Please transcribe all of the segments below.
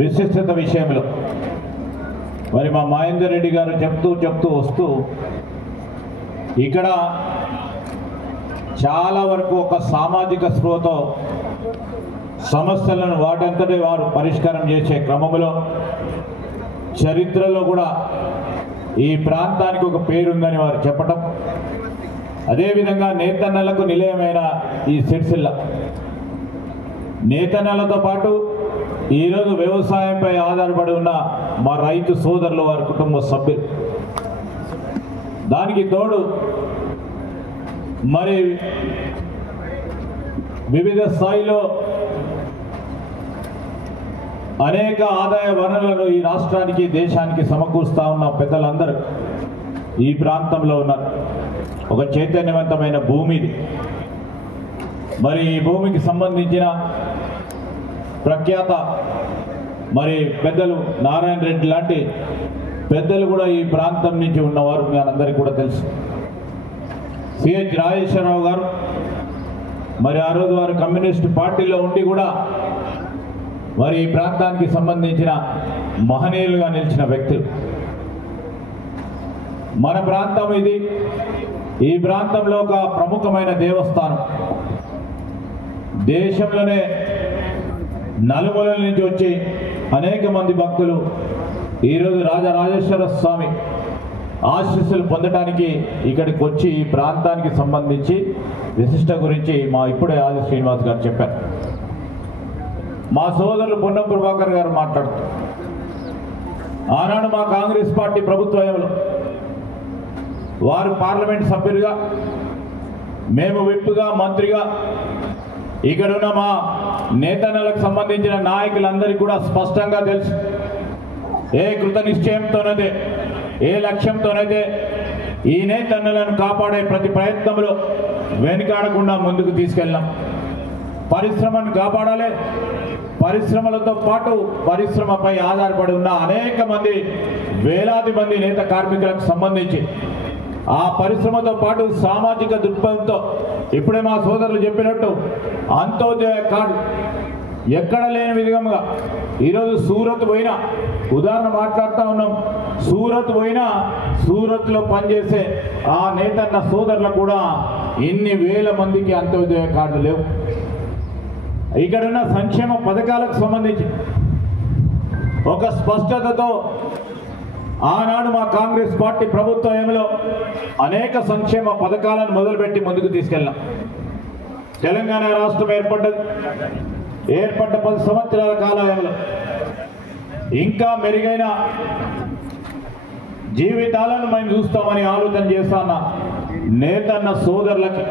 విశిష్టత విషయంలో మరి మా మహేందర్ రెడ్డి గారు చెప్తూ వస్తూ ఇక్కడ చాలా వరకు ఒక సామాజిక స్పృహతో సమస్యలను వాటంతటి వారు పరిష్కారం చేసే క్రమంలో చరిత్రలో కూడా ఈ ప్రాంతానికి ఒక పేరుందని వారు చెప్పటం, అదేవిధంగా నేతన్నలకు నిలయమైన ఈ సిరిసిల్ల నేతన్నలతో పాటు ఈరోజు వ్యవసాయంపై ఆధారపడి ఉన్న మా రైతు సోదరులు వారి కుటుంబ సభ్యులు, దానికి తోడు మరి వివిధ స్థాయిలో అనేక ఆదాయ వనరులను ఈ రాష్ట్రానికి దేశానికి సమకూరుస్తూ ఉన్న పెద్దలందరూ ఈ ప్రాంతంలో ఉన్నారు. ఒక చైతన్యవంతమైన భూమి ఇది. మరి ఈ భూమికి సంబంధించిన ప్రఖ్యాత మరి పెద్దలు నారాయణ రెడ్డి లాంటి పెద్దలు కూడా ఈ ప్రాంతం నుంచి ఉన్నవారు మనందరికీ కూడా తెలుసు. సిహెచ్ రాజేశ్వరరావు గారు మరి ఆ రోజు వారు కమ్యూనిస్ట్ పార్టీలో ఉండి కూడా మరి ఈ ప్రాంతానికి సంబంధించిన మహనీయులుగా నిలిచిన వ్యక్తులు. మన ప్రాంతం ఇది. ఈ ప్రాంతంలో ఒక ప్రముఖమైన దేవస్థానం, దేశంలోనే నలుమూలల నుంచి వచ్చి అనేక మంది భక్తులు ఈరోజు రాజరాజేశ్వర స్వామి ఆశీస్సులు పొందడానికి ఇక్కడికి వచ్చి ఈ ప్రాంతానికి సంబంధించి విశిష్ట గురించి ఇప్పుడే ఆది శ్రీనివాస్ గారు చెప్పారు. మా సోదరులు పొన్నం ప్రభాకర్ గారు మాట్లాడుతూ ఆనాడు మా కాంగ్రెస్ పార్టీ ప్రభుత్వంలో వారు పార్లమెంట్ సభ్యులుగా, మేము విప్పుగా, మంత్రిగా ఇక్కడున్న మా నేతన్నలకు సంబంధించిన నాయకులందరికీ కూడా స్పష్టంగా తెలుసు. ఏ కృత నిశ్చయంతోనైతే, ఏ లక్ష్యంతోనైతే ఈ నేతన్నలను కాపాడే ప్రతి ప్రయత్నంలో వెనుకాడకుండా ముందుకు తీసుకెళ్ళాం. పరిశ్రమను కాపాడాలి. పరిశ్రమలతో పాటు పరిశ్రమపై ఆధారపడి ఉన్న అనేక మంది, వేలాది మంది నేత కార్మికులకు సంబంధించి ఆ పరిశ్రమతో పాటు సామాజిక దృక్పథంతో ఇప్పుడే మా సోదరులు చెప్పినట్టు అంత్యోదయ కార్డు ఎక్కడ లేని విధంగా ఈరోజు సూరత్ పోయినా, ఉదాహరణ మాట్లాడుతూ ఉన్నాం, సూరత్ పోయినా సూరత్లో పనిచేసే ఆ నేతన్న సోదరులకు కూడా ఎన్ని వేల మందికి అంత్యోదయ కార్డు లేవు. ఇక్కడున్న సంక్షేమ పథకాలకు సంబంధించి ఒక స్పష్టతతో ఆనాడు మా కాంగ్రెస్ పార్టీ ప్రభుత్వంలో అనేక సంక్షేమ పథకాలను మొదలుపెట్టి ముందుకు తీసుకెళ్ళాం. తెలంగాణ రాష్ట్రం ఏర్పడ్డ 10 సంవత్సరాల కాలంలో ఇంకా మెరుగైన జీవితాలను మేము చూస్తామని ఆలోచన చేస్తున్న నేతన్న సోదరులకి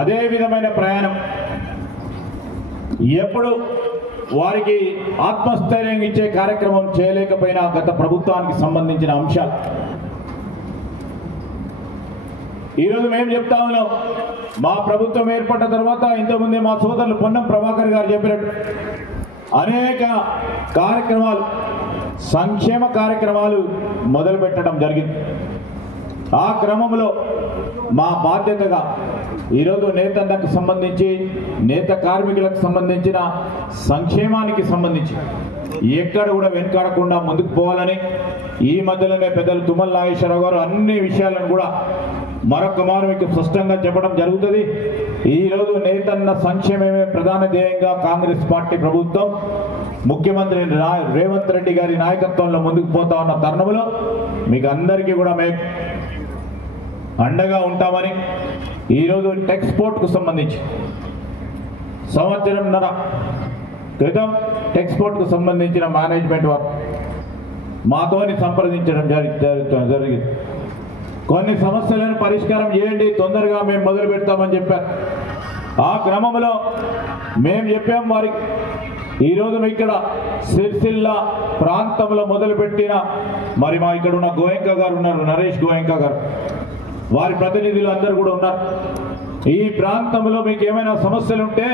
అదే విధమైన ప్రయాణం ఎప్పుడు వారికి ఆత్మస్థైర్యం ఇచ్చే కార్యక్రమం చేయలేకపోయినా గత ప్రభుత్వానికి సంబంధించిన అంశాలు ఈరోజు మేము చెప్తా ఉన్నాం. మా ప్రభుత్వం ఏర్పడిన తర్వాత ఇంతకుముందే మా సోదరులు పొన్నం ప్రభాకర్ గారు చెప్పినట్టు అనేక కార్యక్రమాలు, సంక్షేమ కార్యక్రమాలు మొదలుపెట్టడం జరిగింది. ఆ క్రమంలో మా బాధ్యతగా ఈరోజు నేతన్నకు సంబంధించి, నేత కార్మికులకు సంబంధించిన సంక్షేమానికి సంబంధించి ఎక్కడ కూడా వెనుకాడకుండా ముందుకు పోవాలని ఈ మధ్యలోనే పెద్దలు తుమ్మల నాగేశ్వరరావు గారు అన్ని విషయాలను కూడా మరొక మారు మీకు స్పష్టంగా చెప్పడం జరుగుతుంది. ఈరోజు నేతన్న సంక్షేమమే ప్రధాన ధ్యేయంగా కాంగ్రెస్ పార్టీ ప్రభుత్వం ముఖ్యమంత్రి రేవంత్ రెడ్డి గారి నాయకత్వంలో ముందుకు పోతా ఉన్న తరుణంలో మీకు అందరికీ కూడా మేము అండగా ఉంటామని ఈరోజు టెక్స్పోర్ట్కు సంబంధించి సంవత్సరంన్నర క్రితం టెక్స్పోర్ట్కు సంబంధించిన మేనేజ్మెంట్ వారు మాతోని సంప్రదించడం జరిగింది. కొన్ని సమస్యలను పరిష్కారం చేయండి, తొందరగా మేము మొదలు పెడతామని చెప్పారు. ఆ క్రమంలో మేము చెప్పాం వారికి, ఈరోజు ఇక్కడ సిరిసిల్ల ప్రాంతంలో మొదలుపెట్టిన మరి మా ఇక్కడ ఉన్న గోయంక గారు ఉన్నారు, నరేష్ గోయంక గారు, వారి ప్రతినిధులు అందరూ కూడా ఉన్నారు. ఈ ప్రాంతంలో మీకు ఏమైనా సమస్యలు ఉంటే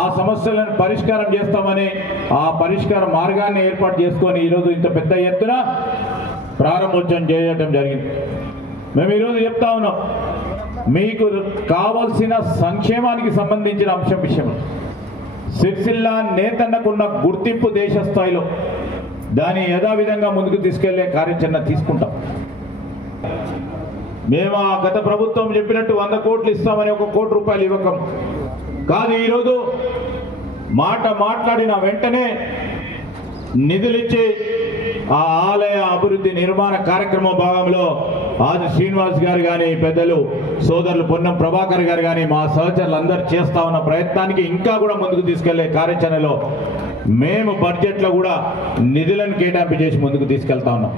ఆ సమస్యలను పరిష్కారం చేస్తామని ఆ పరిష్కార మార్గాన్ని ఏర్పాటు చేసుకొని ఈరోజు ఇంత పెద్ద ఎత్తున ప్రారంభోత్సవం చేయడం జరిగింది. మేము ఈరోజు చెప్తా ఉన్నాం, మీకు కావాల్సిన సంక్షేమానికి సంబంధించిన అంశం విషయంలో సిరిసిల్ల నేతన్నకున్న గుర్తింపు దేశ స్థాయిలో దాన్ని యథావిధంగా ముందుకు తీసుకెళ్లే కార్యాచరణ తీసుకుంటాం. మేము ఆ గత ప్రభుత్వం చెప్పినట్టు 100 కోట్లు ఇస్తామని 1 కోటి రూపాయలు ఇవ్వకం కాదు. ఈరోజు మాట్లాడిన వెంటనే నిధులిచ్చి ఆ ఆలయ అభివృద్ధి నిర్మాణ కార్యక్రమం భాగంలో ఆది శ్రీనివాస్ గారు కానీ, పెద్దలు సోదరులు పొన్నం ప్రభాకర్ గారు కానీ, మా సహచరులు అందరూ చేస్తా ఉన్న ప్రయత్నానికి ఇంకా కూడా ముందుకు తీసుకెళ్లే కార్యాచరణలో మేము బడ్జెట్లో కూడా నిధులను కేటాయింపు చేసి ముందుకు తీసుకెళ్తా ఉన్నాం.